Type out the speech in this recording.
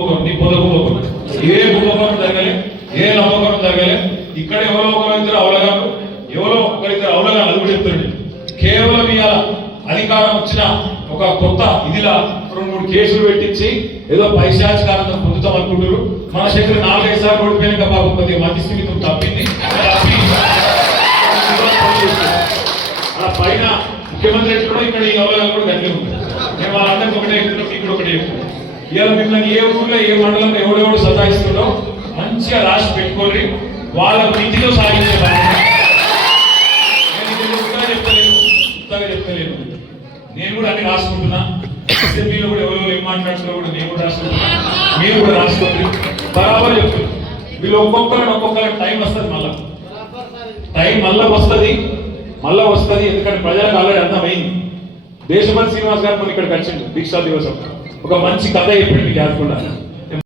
ఏ భూకంపం జరగలే, ఏ నమ్మకం జరగలే. ఇక్కడ ఎవరో ఒకరిద్దరు అవలగారు, ఎవరో ఒకరిద్దరు అవలగారు, అది కూడా చెప్తుండే. కేవలం ఇవాళ అధికారం వచ్చిన ఒక కొత్త ఇదిలా 2-3 కేసులు పెట్టించి ఏదో పైశాచికానందం పొందుతాం అనుకుంటారు. మన శక్తి 4-5 సార్లు ఓడిపోయినాక బాబు కొద్దిగా మతి స్థిమితం తప్పింది. అలా పైన ముఖ్యమంత్రి కూడా ఇక్కడ ఈ అవలగాలు కూడా గట్టిగా ఉంటుంది. నేను వాళ్ళందరికీ ఒకటే చెప్తున్నాం, ఇక్కడ ఒకటే చెప్తున్నాం. ఇవాళ మిమ్మల్ని ఏ ఊళ్ళో ఏ మండలంలో ఎవడెవడు సతాయిస్తుండో మంచిగా రాసి పెట్టుకోండి. వాళ్ళ నీతిలో సాగించే చెప్తలేను. నేను కూడా అన్ని రాసుకుంటున్నా. అసెంబ్లీలో కూడా ఎవరో ఏం మాట్లాడుతున్నా కూడా నేను కూడా రాసుకుంటున్నా. మీరు కూడా రాసుకోండి. బరాబర్ చెప్తున్నా. వీళ్ళు ఒక్కొక్కరికి టైం వస్తుంది, టైం మళ్ళా వస్తుంది. ఎందుకంటే ప్రజలకు ఆల్రెడీ అర్థమైంది. దేశపతి శ్రీనివాస్ గారు మన ఇక్కడికి వచ్చింది దీక్షా దివసం ఒక మంచి కథ చెప్పింది మీకు.